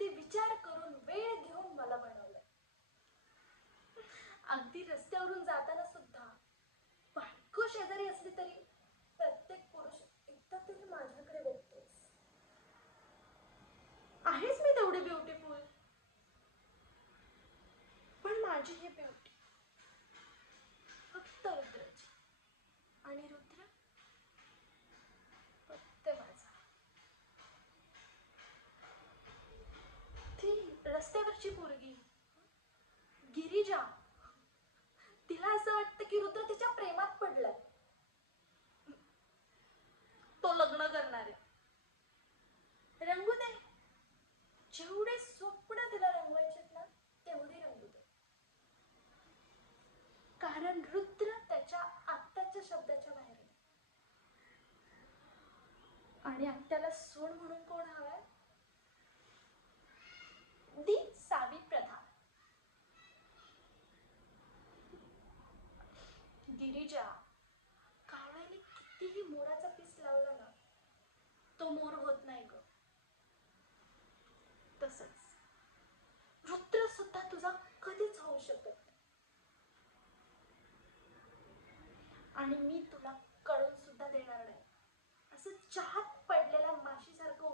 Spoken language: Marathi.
अगदी विचार करून वेळ घेऊन मला बनवलंय. अगदी रस्त्यावरून जाताना सुद्धा बायको शेजारी असली तरी प्रत्येक पुरुष एकदा तरी माझ्याकडे बघतोस. आहेच मी तेवढी ब्युटिफुल, पण माझी ही ब्युटी फक्त रुद्राची, आणि रुद्र फक्त माझा. ती रस्त्यावरची पोरगी गिरिजा, तिला असं वाटतं की रुद्र तिच्या प्रेमात पडलाय, तो लग्न करणार आहे. रंगू दे, जेवढे स्वप्न तिला रंगवायचेत ना तेवढे रंगू दे, कारण रुद्र त्याच्या आत्ताच्या शब्दाच्या बाहेर आहे. आणि आत्याला सोड म्हणून कोण हवाय? दी सावी प्रधान. गिरिजा, कावळ्याने कितीही मोराचा पीस लावला ना तो मोर होत नाही ग. तसंच रुद्र सुद्धा तुझा कधीच होऊ शकत नाही, आणि मी तुला कळून सुद्धा देणार नाही. असं चहात पडलेल्या माशीसारखं